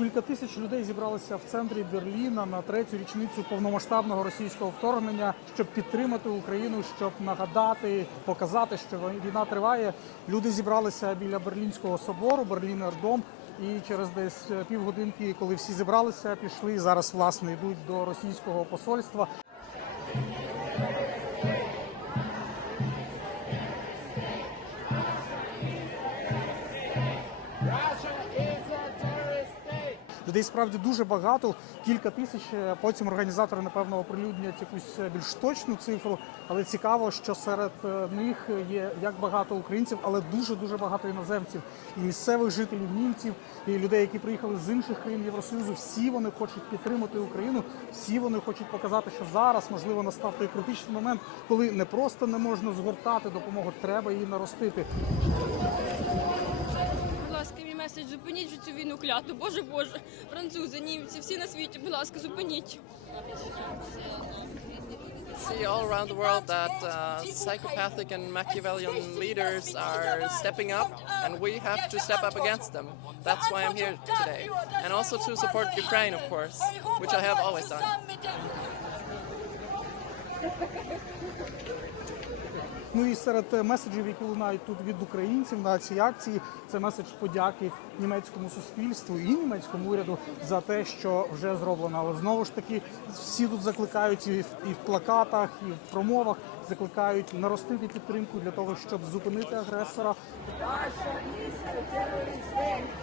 Кілька тисяч людей зібралися в центрі Берліна на третю річницю повномасштабного російського вторгнення, щоб підтримати Україну, щоб нагадати, показати, що війна триває. Люди зібралися біля Берлінського собору, Берлінердом. І через десь півгодинки, коли всі зібралися, пішли. Зараз власне йдуть до російського посольства. Людей справді дуже багато, кілька тисяч. Е, Потім організатори напевно оприлюднять якусь е, більш точну цифру. Але цікаво, що серед е, них є як багато українців, але дуже дуже багато іноземців і місцевих жителів, німців, і людей, які приїхали з інших країн Євросоюзу. Всі вони хочуть підтримати Україну. Всі вони хочуть показати, що зараз можливо настав той критичний момент, коли не просто не можна згортати допомогу, треба її наростити. зупиніть вже цю війну кляту. Боже Боже, французи, німці, всі на світі, будь ласка, зупиніть. see all around the world that uh, psychopathic and Machiavellian leaders are stepping up, and we have to step up against them. That's why I'm here today. And also to support Ukraine, of course, which I have always done. Ну і серед меседжів, які лунають тут від українців на цій акції, це меседж подяки німецькому суспільству і німецькому уряду за те, що вже зроблено. Але знову ж таки всі тут закликають і в, і в плакатах, і в промовах закликають наростити підтримку для того, щоб зупинити агресора. Russia is a